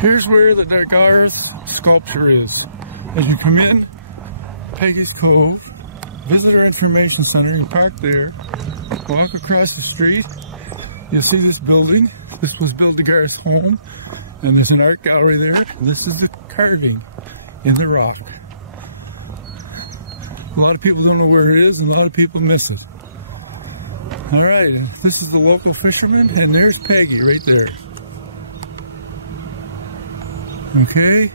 Here's where the Niagara's sculpture is. As you come in, Peggy's Cove, Visitor Information Center, you park there, walk across the street, you'll see this building. This was Niagara's home, and there's an art gallery there. This is a carving in the rock. A lot of people don't know where it is, and a lot of people miss it. Alright, this is the local fisherman, and there's Peggy right there. Okay.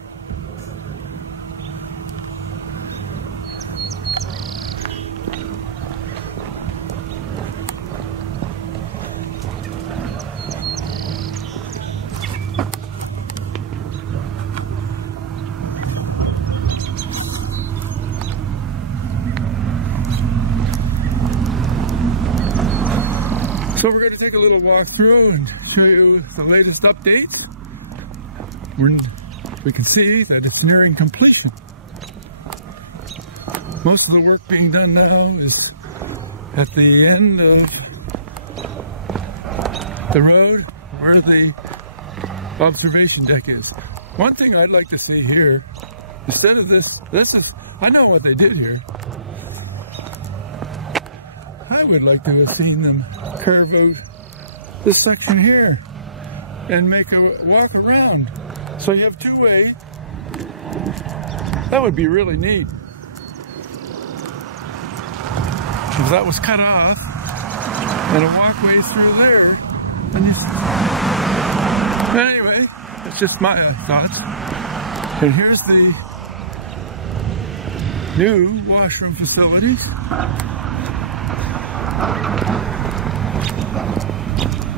So we're going to take a little walk through and show you the latest updates. We can see that it's nearing completion. Most of the work being done now is at the end of the road where the observation deck is. One thing I'd like to see here, instead of this is, I know what they did here. I would like to have seen them curve out this section here and make a walk around. So you have two-way. That would be really neat. If that was cut off and a walkway through there, and but anyway, that's just my thoughts. And here's the new washroom facilities.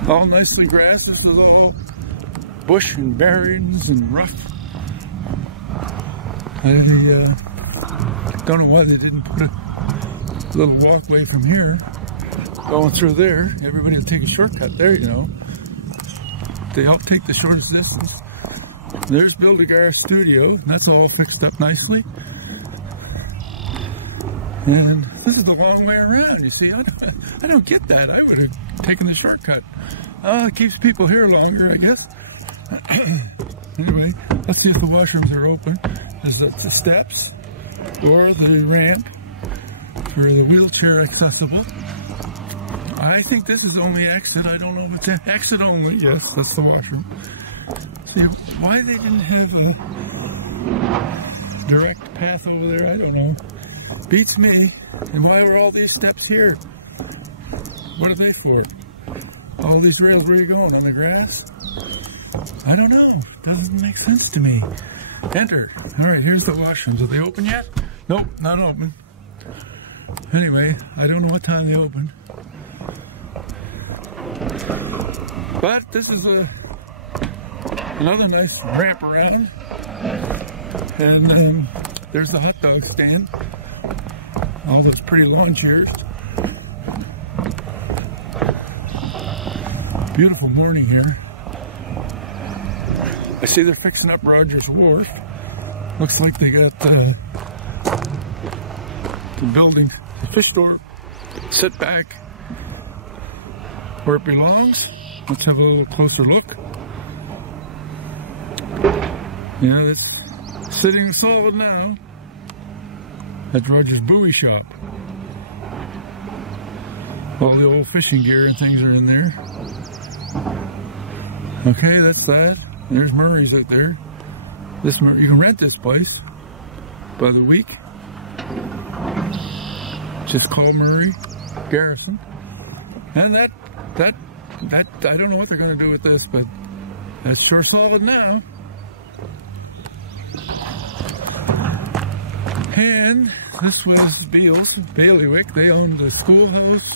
All nicely grassed. This is all bush and berries and rough. I don't know why they didn't put a little walkway from here going through there. Everybody will take a shortcut there, you know. They all take the shortest distance. There's Niagara Studio. That's all fixed up nicely. And this is the long way around. You see, I don't get that. I would have taken the shortcut. It keeps people here longer, I guess. Anyway, let's see if the washrooms are open. There's the steps or the ramp for the wheelchair accessible. I think this is only exit. I don't know if it's exit only. Yes, that's the washroom. See, why they didn't have a direct path over there, I don't know. Beats me. And why were all these steps here? What are they for? All these rails, where are you going? On the grass? I don't know. Doesn't make sense to me. Enter. Alright, here's the washrooms. Are they open yet? Nope, not open. Anyway, I don't know what time they open. But this is another nice ramp around. And there's the hot dog stand. All those pretty lawn chairs. Beautiful morning here. I see they're fixing up Rogers Wharf. Looks like they got the building, the fish store, set back where it belongs. Let's have a little closer look. Yeah, it's sitting solid now. That's Rogers Buoy Shop. All the old fishing gear and things are in there. Okay, that's that. There's Murray's out there. You can rent this place by the week. Just call Murray Garrison. And that I don't know what they're going to do with this, but that's sure solid now. And this was Beals, Bailiwick. They owned the schoolhouse,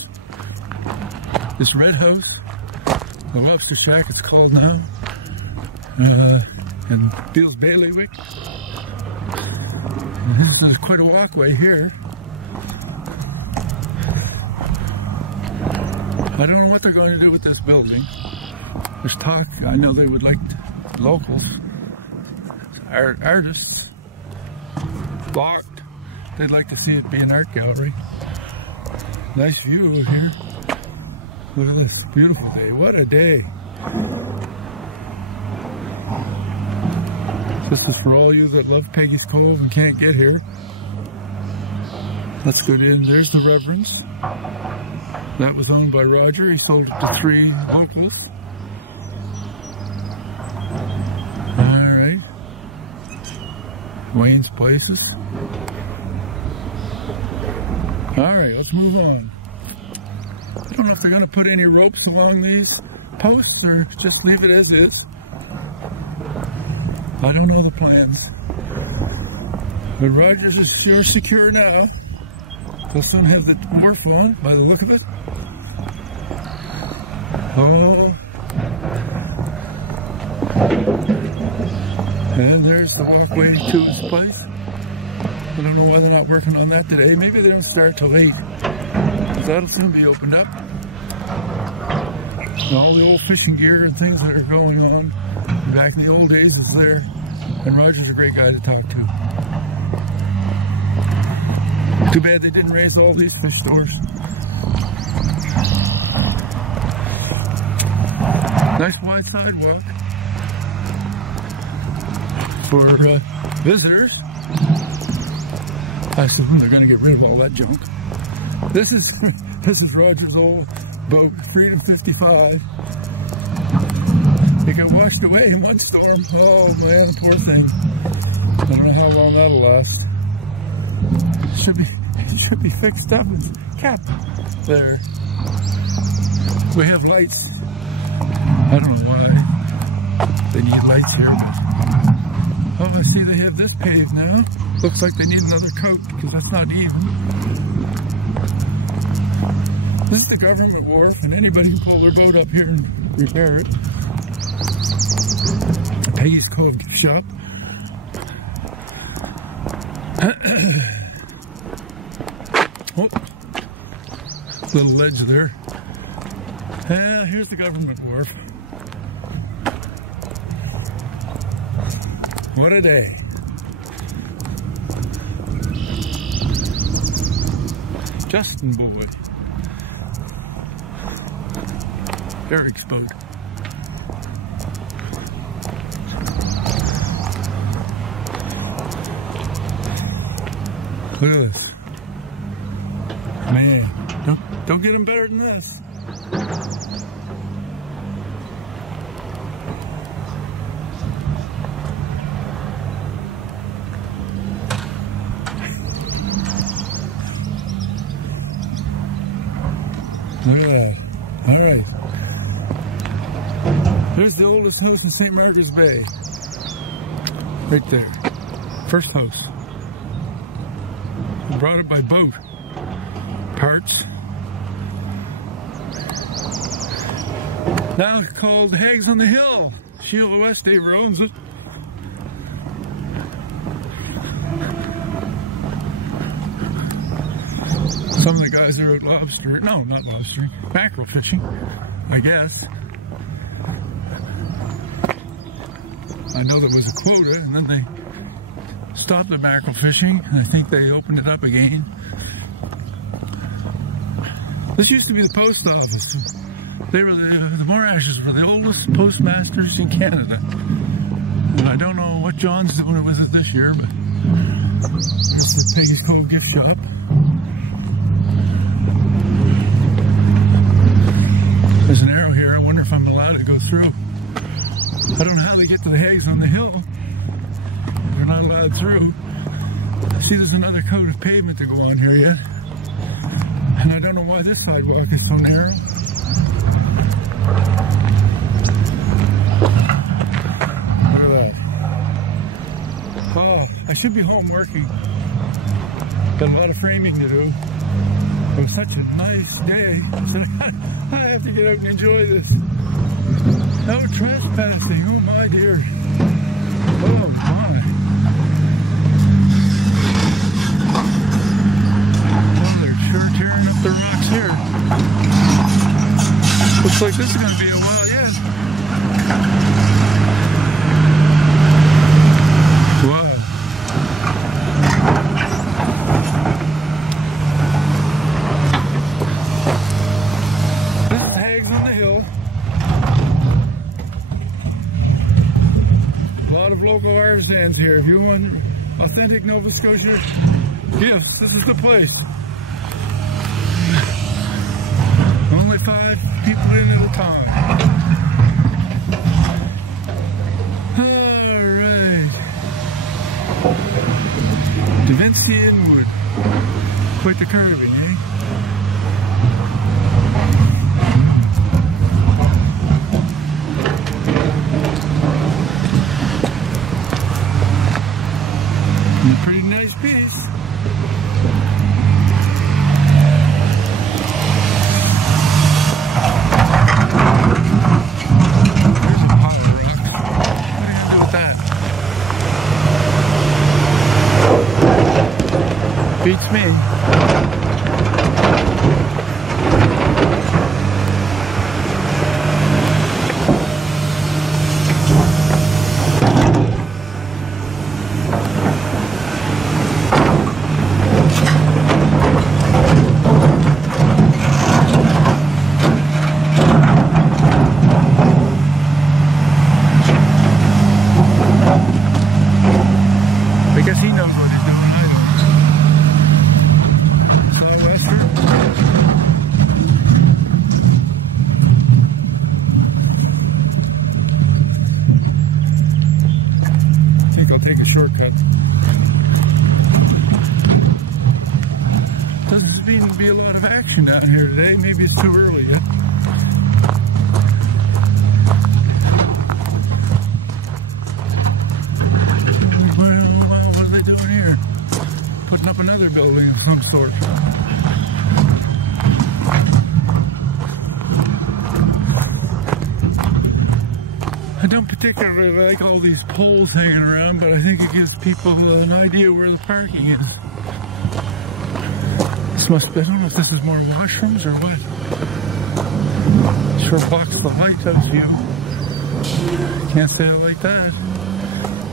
this red house, the lobster shack it's called now, and Beals Bailiwick. And this is quite a walkway here. I don't know what they're going to do with this building. There's talk, I know they would like locals, artists, blocked. They'd like to see it be an art gallery. Nice view out here. Look at this beautiful day. What a day. This is for all you that love Peggy's Cove and can't get here. Let's go in. There's the Reverends. That was owned by Roger. He sold it to 3 locals. Alright. Wayne's Places. Alright, let's move on. I don't know if they're going to put any ropes along these posts or just leave it as is. I don't know the plans. But Rogers is sure secure now. They'll soon have the wharf on, by the look of it. Oh. And there's the walkway to his place. I don't know why they're not working on that today. Maybe they don't start till 8. That'll soon be opened up. And all the old fishing gear and things that are going on back in the old days is there. And Roger's a great guy to talk to. Too bad they didn't raise all these fish stores. Nice wide sidewalk for visitors. I assume they're going to get rid of all that junk. This is Roger's old boat, Freedom 55. It got washed away in one storm. Oh man, poor thing. I don't know how long that'll last. It should be fixed up and kept there. We have lights. I don't know why they need lights here, but oh, I see they have this paved now. Looks like they need another coat because that's not even. This is the government wharf, and anybody can pull their boat up here and repair it. Peggy's Cove gift shop. Oh, little ledge there. Here's the government wharf. What a day. Justin boy. Eric's boat. Look at this. Man, don't get them better than this. Look at that. All right. There's the oldest house in St. Margaret's Bay. Right there. First house. We brought it by boat. Parts. Now called Hags on the Hill. Sheila Westaver owns it. Some of the guys are out lobstering. No, not lobstering. Mackerel fishing, I guess. I know there was a quota, and then they stopped the mackerel fishing, and I think they opened it up again. This used to be the post office. They were the Morashes were the oldest postmasters in Canada. And I don't know what John's doing with it this year, but there's the Peggy's Cove gift shop. There's an arrow here. I wonder if I'm allowed to go through. I don't know how they get to the Hags on the Hill. They're not allowed through. See, there's another coat of pavement to go on here yet. And I don't know why this sidewalk is so narrow. Look at that. Oh, I should be home working. Got a lot of framing to do. It was such a nice day. So I have to get out and enjoy this. No trespassing. Oh my dear. Oh my. Oh, they're sure tearing up the rocks here. Looks like this is going to be a while yet. Wow. This is Hags on the Hill. A lot of local artisans here. If you want authentic Nova Scotia gifts, this is the place. Only 5 people in at a time. Alright. Da Vinci Inwood. Quite the curving, eh? A pretty nice piece. There's a pile of rocks. What are you gonna do with that? Beats me. I guess he knows what he's doing, I don't. Southwester. I think I'll take a shortcut. Doesn't seem to be a lot of action down here today. Maybe it's too early yet. Putting up another building of some sort. I don't particularly like all these poles hanging around, but I think it gives people an idea where the parking is. This must be, I don't know if this is more washrooms or what. Sure blocks the lighthouse view. Can't say it like that.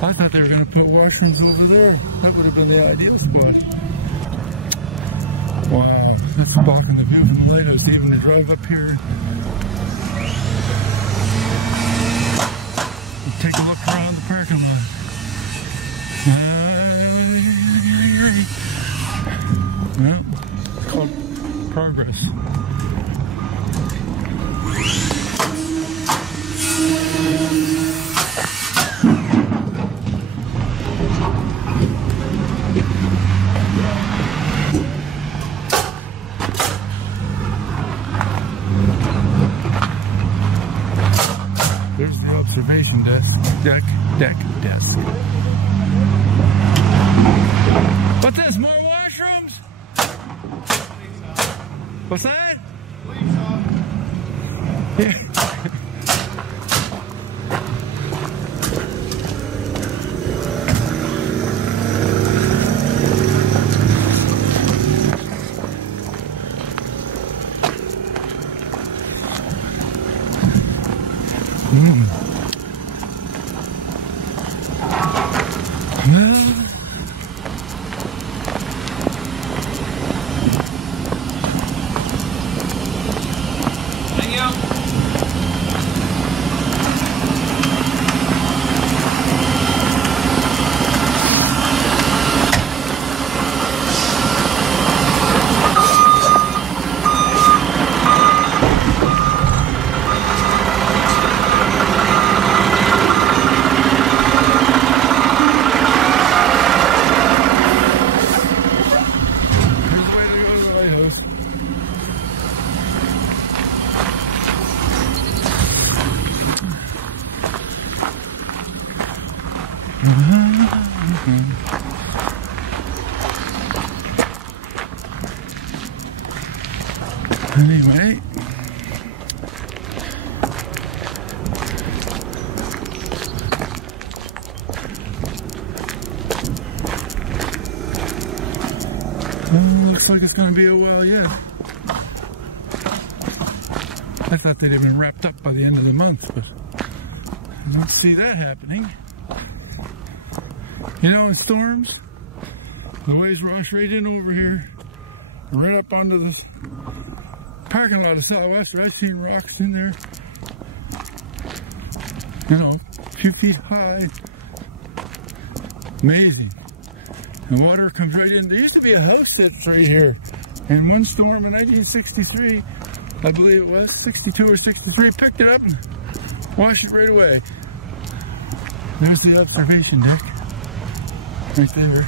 I thought they were going to put washrooms over there. That would have been the ideal spot. Wow, that's blocking the view from the lighthouse, even to drive up here. Take a look around the parking lot. Well, it's called progress. There's the observation desk. Desk. What's this? More washrooms? What's that? Yeah. Anyway, looks like it's going to be a while yet. I thought they'd have been wrapped up by the end of the month, but I don't see that happening. You know, in storms, the waves rush right in over here, right up onto this parking lot of Southwester. I've seen rocks in there, you know, a few feet high, Amazing. And water comes right in. There used to be a house that's right here. And one storm in 1963, I believe it was, 62 or 63, picked it up and washed it right away. There's the observation deck. Right there.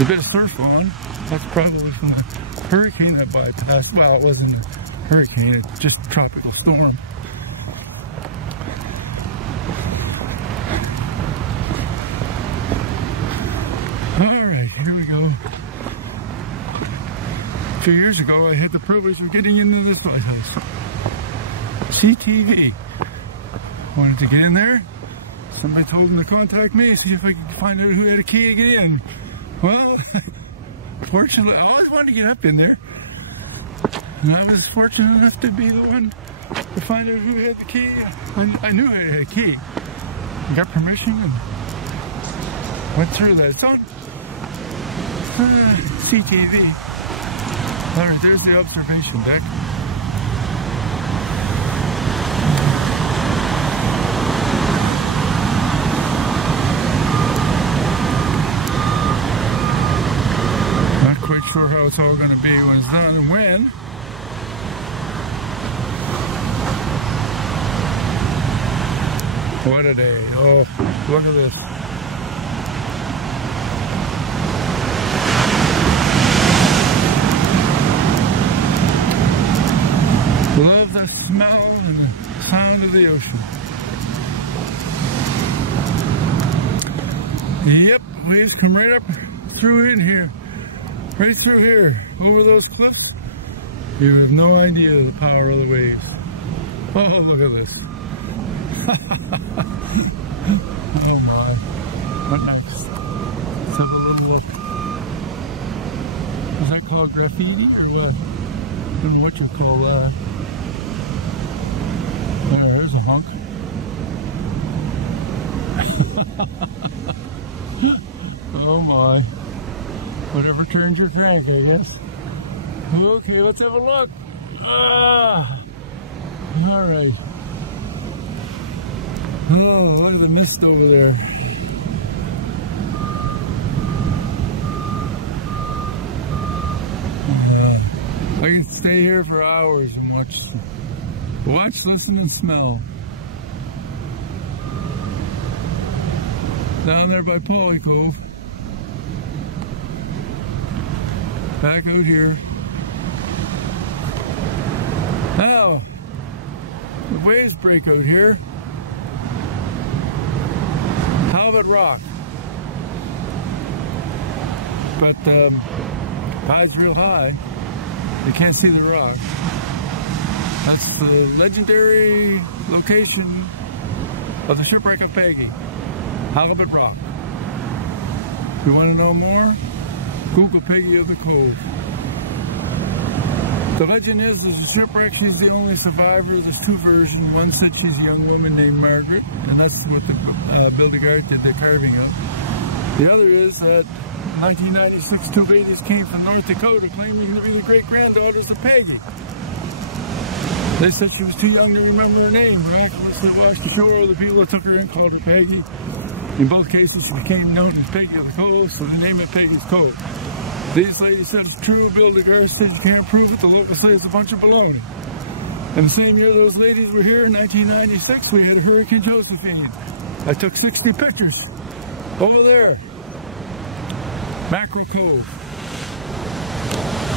A bit of surf on. That's probably from the hurricane that bypassed. Well, it wasn't a hurricane, it's just a tropical storm. Alright, here we go. A few years ago, I had the privilege of getting into this lighthouse. CTV. Wanted to get in there. Somebody told them to contact me, see if I could find out who had a key to get in. Well, fortunately, I always wanted to get up in there. And I was fortunate enough to be the one to find out who had the key. I knew I had a key. I got permission and went through that. It's on CTV. Alright, there's the observation deck. Not quite sure how it's all going to be when it's done and when. What a day. Oh, look at this. Love the smell and the sound of the ocean. Yep, waves come right up through in here. Right through here, over those cliffs. You have no idea the power of the waves. Oh, look at this. Oh my. What next? Let's have a little look. Is that called graffiti or what? I don't know what you call that. Oh, there's a hunk. Oh my. Whatever turns your crank, I guess. Okay, let's have a look. Ah! Alright. Oh, look at the mist over there. I can stay here for hours and watch, listen, and smell. Down there by Polly Cove. Back out here. Now, the waves break out here. Halibut Rock. But tide's real high. You can't see the rock. That's the legendary location of the shipwreck of Peggy. Halibut Rock. If you want to know more, Google Peggy of the Cove. The legend is there's a shipwreck, she's the only survivor. There's two versions. One said she's a young woman named Margaret, and that's what the Build-A-Guard did the carving of. The other is that in 1996, two ladies came from North Dakota claiming to be the great-granddaughters of Peggy. They said she was too young to remember her name. Miraculously washed ashore. The people that took her in called her Peggy. In both cases, she became known as Peggy of the Cove, so the name of Peggy's Cove. These ladies said it's true. Build-A-Guard said you can't prove it. The locals say it's a bunch of baloney. And the same year those ladies were here, in 1996, we had Hurricane Josephine. I took 60 pictures over there. Mackerel Cove.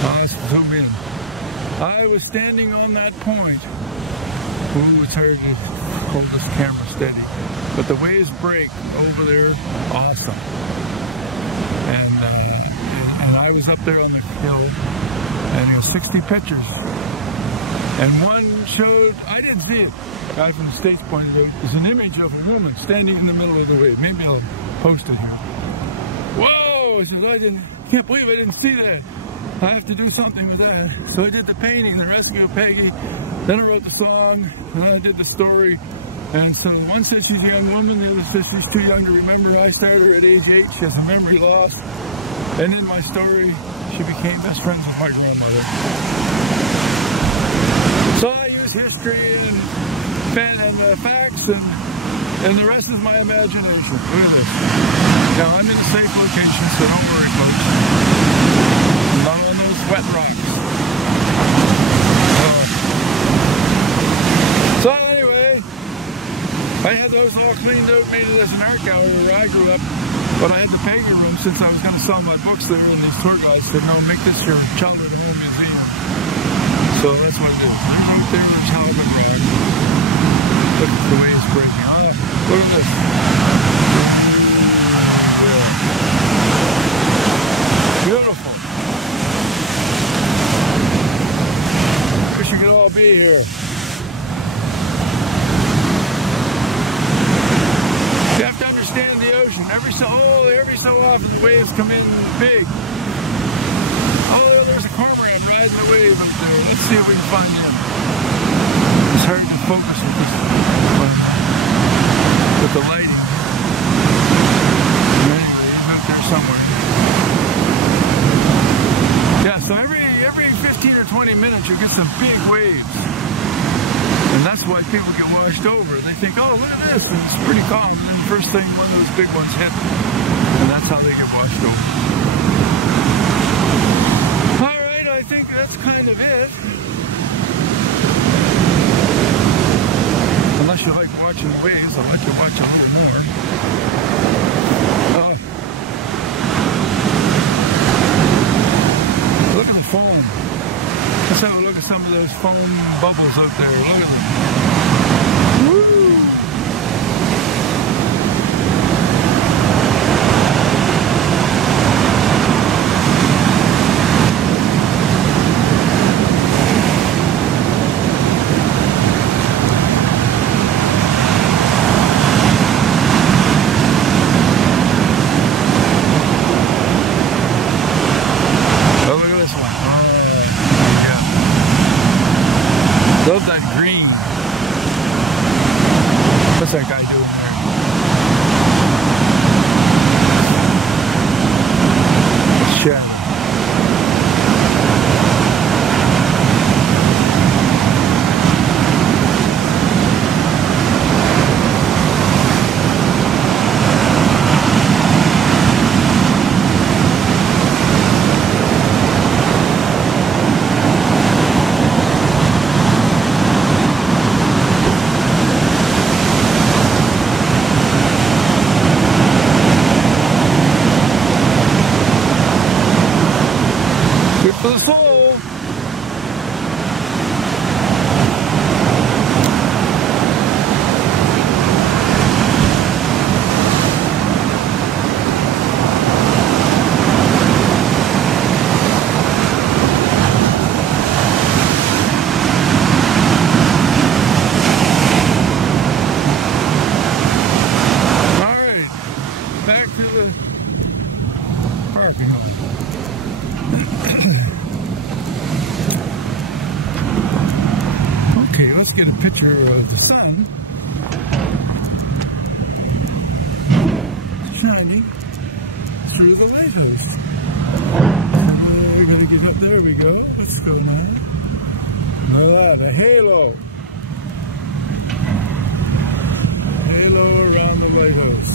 Let's zoom in. I was standing on that point. Ooh, it's hard to hold this camera steady. But the waves break over there. Awesome. And I was up there on the hill, and there were 60 pictures. And one showed, I didn't see it, guy from the States pointed out, there's an image of a woman standing in the middle of the wave. Maybe I'll post it here. Whoa! I said, can't believe I didn't see that. I have to do something with that. So I did the painting, the rescue of Peggy, then I wrote the song, and then I did the story. And so one says she's a young woman, the other says she's too young to remember. I started her at age 8, she has a memory loss. And in my story, she became best friends with my grandmother. So I use history and facts, and the rest is my imagination. Look at this. Now, I'm in a safe location, so don't worry, folks. I'm not on those wet rocks. So anyway, I had those all cleaned out, made it as an art gallery where I grew up. But I had the Peggy room since I was going to sell my books there, and these tour guides said, no, make this your childhood home museum. So that's what it is. I'm right there in Talbot Rock. Look at the way it's breaking. Ah, look at this. Beautiful. Wish you could all be here. You have to understand the ocean. Every so often the waves come in big. Oh, there's a cormorant riding the wave up there. Let's see if we can find him. It's hard to focus with this, with the lighting. Anyway, he's out there somewhere. Yeah, so every 15 or 20 minutes you get some big waves. And that's why people get washed over. They think, oh, look at this, and it's pretty calm. And then the first thing, one of those big ones hit. And that's how they get washed over. Alright, I think that's kind of it. Unless you like watching the waves, I'll let you watch a little more. Look at the foam. Let's have a look at some of those foam bubbles out there. Look at them. Woo! Love that green. What's that guy doing there? Shadow. For the soul. All right, back to the parking lot. Okay, let's get a picture of the sun shining through the lighthouse. We gotta get up there. We go. What's going on? Look at that, a halo. Halo around the lighthouse.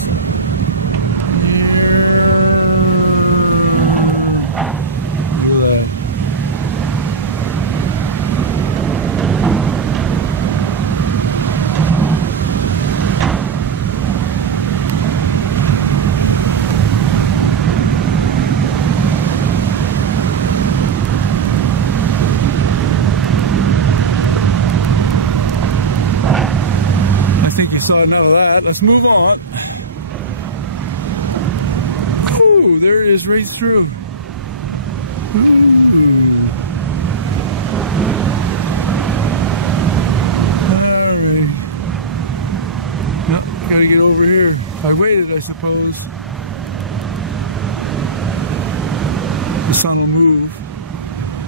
None of that. Let's move on. Ooh, there it is right through. Alright. Nope, gotta get over here. I waited, I suppose. The sun will move.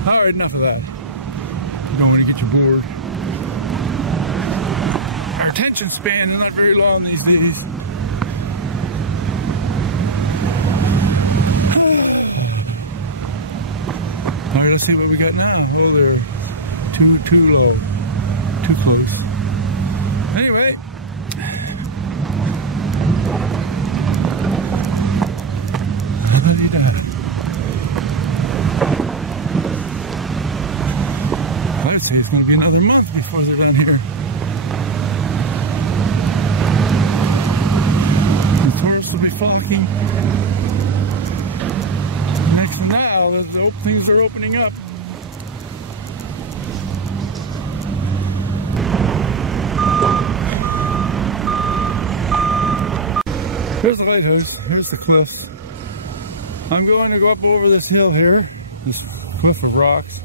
Alright, enough of that. You don't want to get you bored. Attention span is not very long these days. Alright, let's see what we got now. Oh, they're too low. Too close. going to be another month before they're done here. The tourists will be flocking. Next to now, things are opening up. Here's the lighthouse, here's the cliffs. I'm going to go up over this hill here, this cliff of rocks.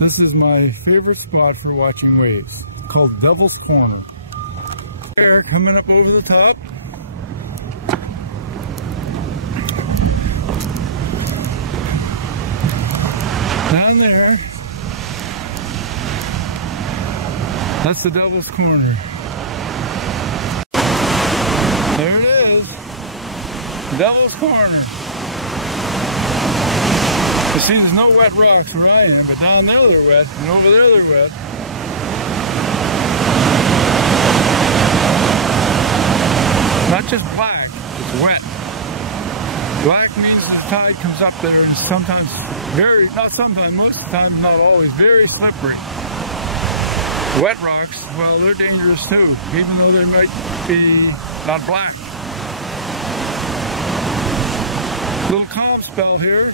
This is my favorite spot for watching waves. It's called Devil's Corner. Air coming up over the top. Down there, that's the Devil's Corner. There it is, Devil's Corner. You see, there's no wet rocks where I am, but down there they're wet, and over there they're wet. Not just black, it's wet. Black means the tide comes up there and sometimes most of the time, not always, very slippery. Wet rocks, well, they're dangerous too, even though they might be not black. Little calm spell here.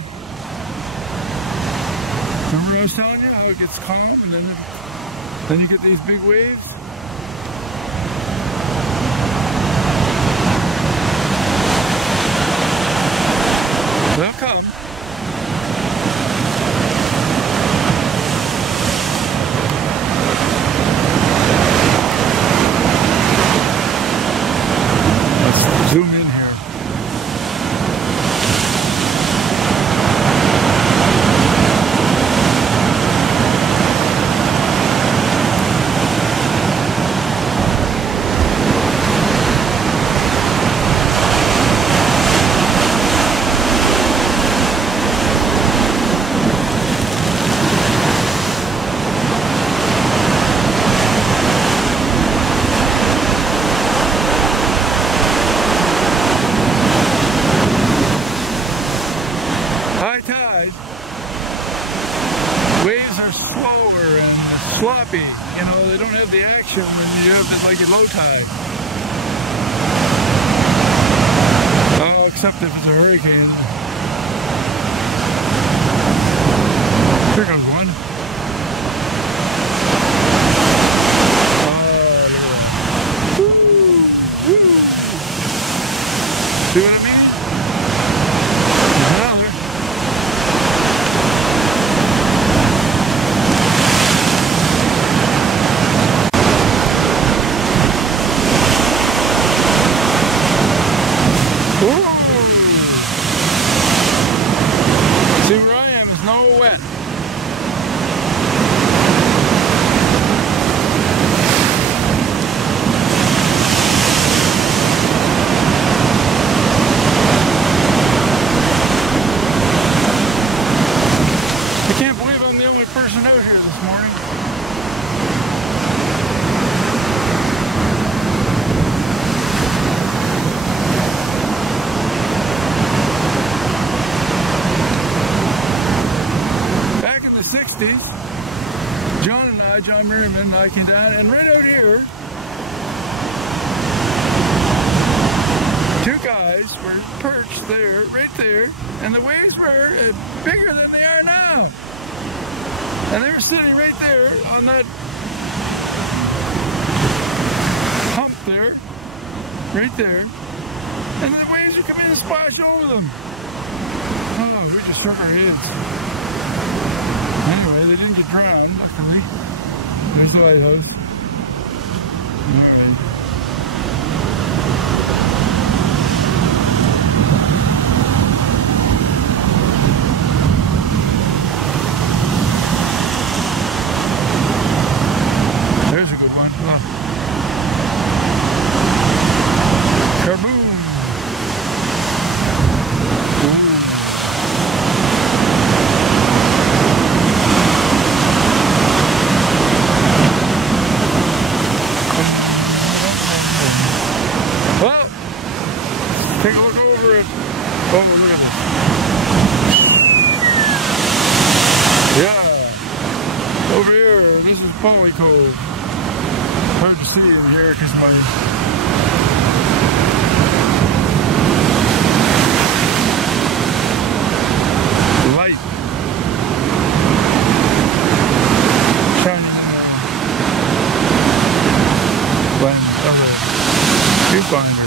Remember I was telling you how it gets calm and then you get these big waves? They'll come. Let's zoom in here. Sloppy, you know, they don't have the action when you have this like at low tide. Oh, except if it's a hurricane. Here comes one. Oh, look at that. Woo, woo. See what I mean? There's another. See where I am is no wet. I can't believe I'm the only person out here this morning. John Merriman and I came down, and right out here, two guys were perched there, right there, and the waves were bigger than they are now. And they were sitting right there on that hump there, right there, and the waves would come in and splash over them. Oh, we just shook our heads. Anyway, they didn't get drowned, luckily. There's the lighthouse. Alright. There's a good one. Look. Kaboom! Take a look over it. Oh, look at this. Yeah. Over here, this is Folly Cove. Hard to see in here because my light shining in the viewfinder.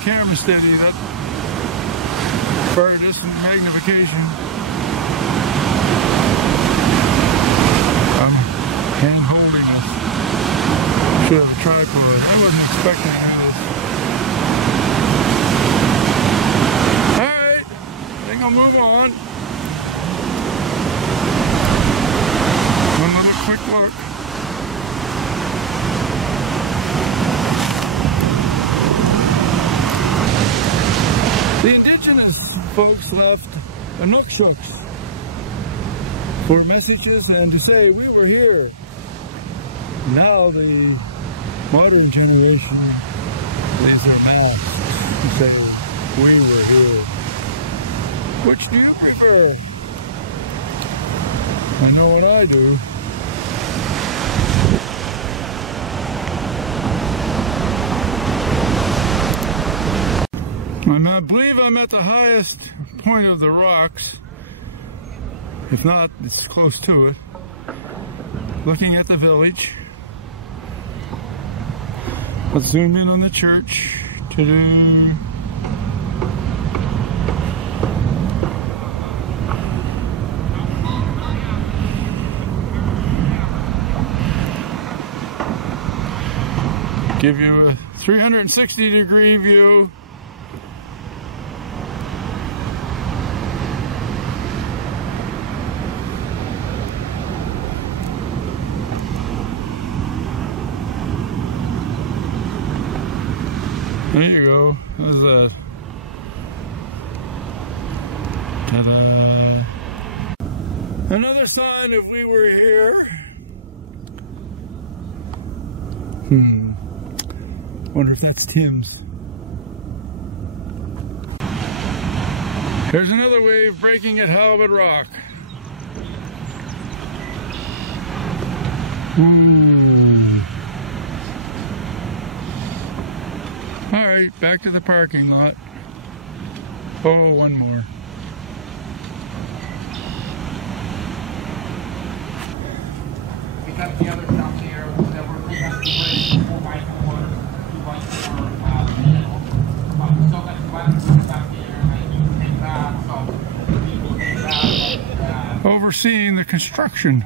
Camera steady, that far distant magnification. I'm hand holding this. Should have a tripod. I wasn't expecting to do this. Alright, I think I'll move on. One little quick look. The indigenous folks left nookshucks for messages and to say we were here. Now the modern generation leaves their masks to say we were here. Which do you prefer? I know what I do. I believe I'm at the highest point of the rocks. If not, it's close to it. Looking at the village. Let's zoom in on the church. Ta-da! Give you a 360-degree view. There you go. What is that? Ta-da! Another sign if we were here. Wonder if that's Tim's. There's another wave breaking at Halibut Rock. Alright, back to the parking lot. Oh, one more. We got the other stuff here that we're going to 4x4, 2x4, we still got the weapons stuff here, and you can take that, so people take that. Overseeing the construction.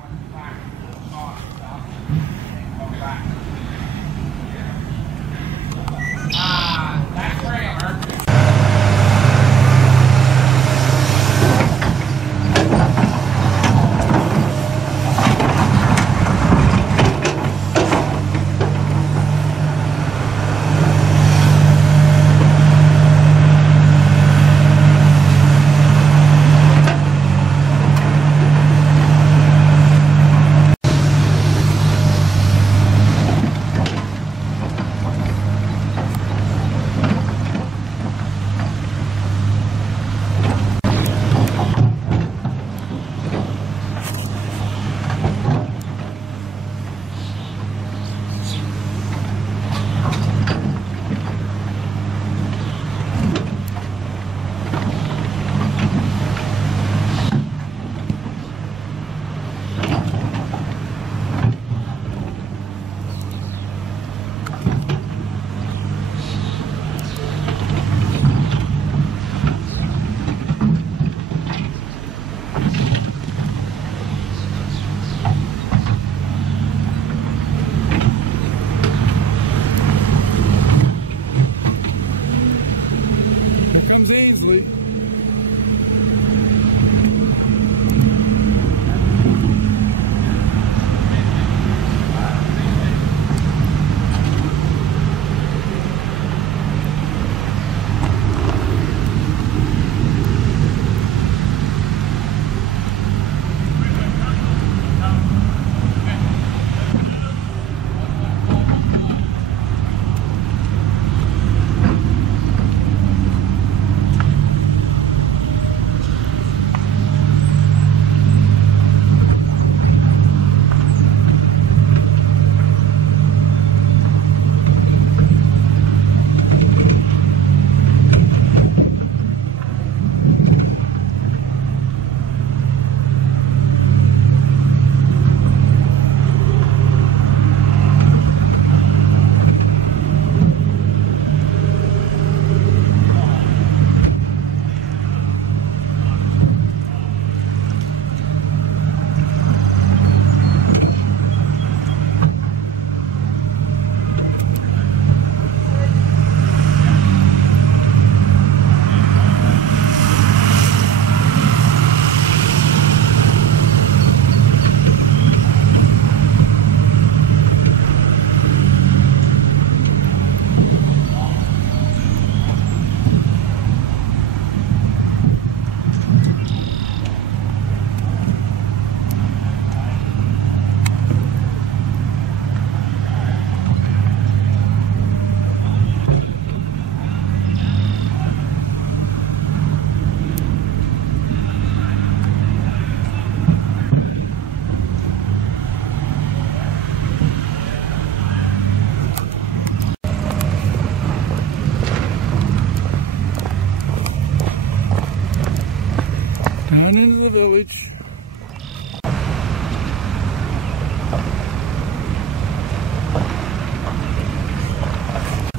into the village.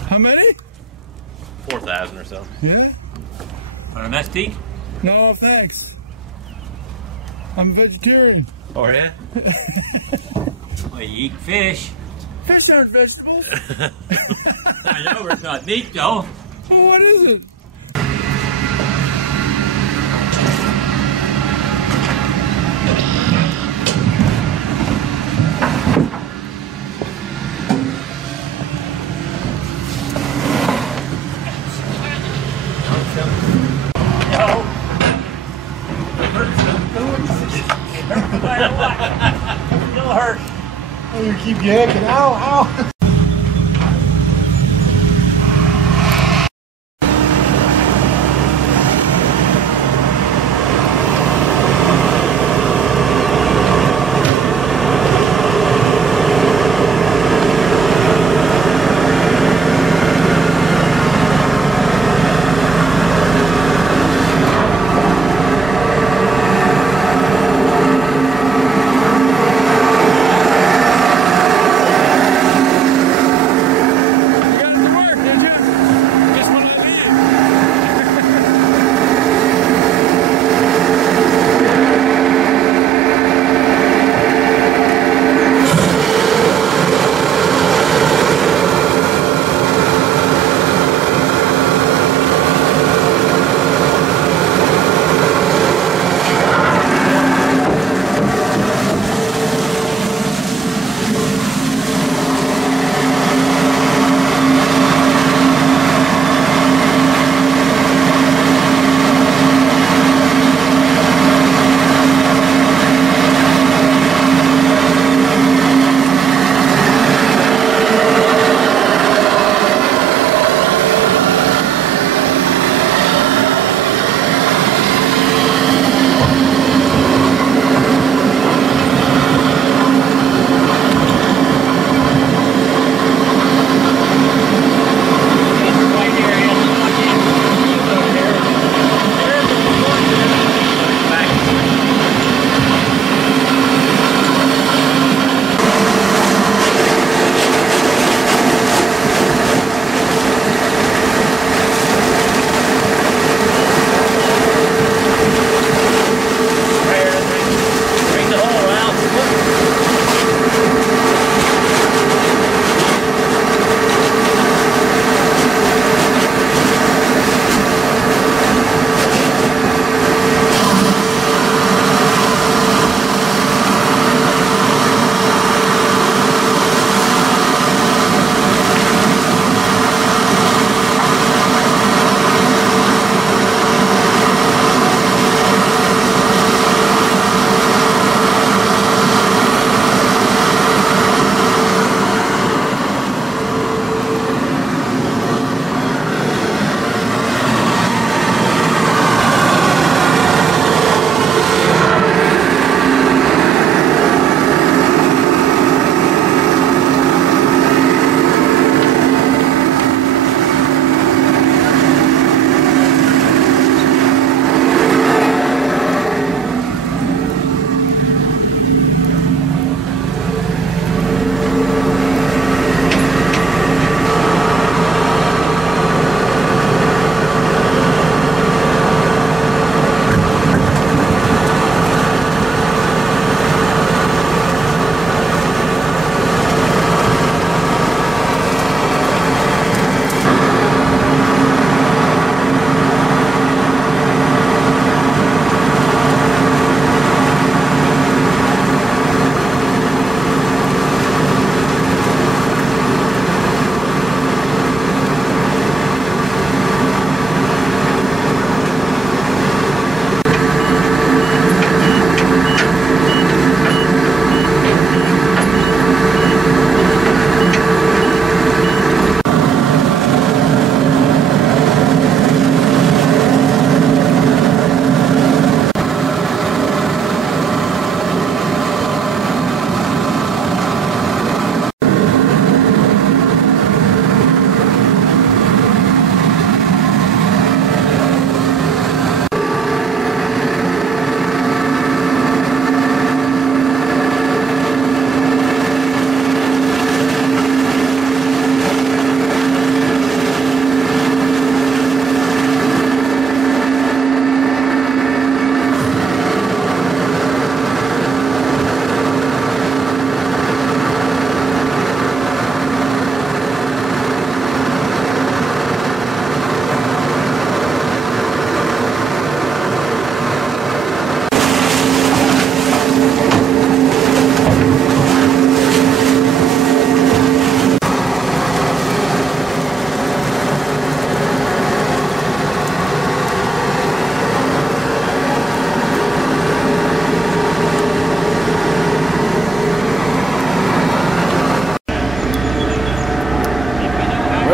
How many? 4,000 or so. Yeah? On a mestique? No, thanks. I'm a vegetarian. Oh, yeah? Well, you eat fish. Fish aren't vegetables. I know, but it's not meat, though. Well, what is it? It'll hurt. Oh, you keep yanking. Ow, ow.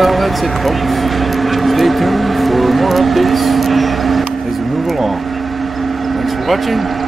Well, that's it, folks. Stay tuned for more updates as we move along. Thanks for watching.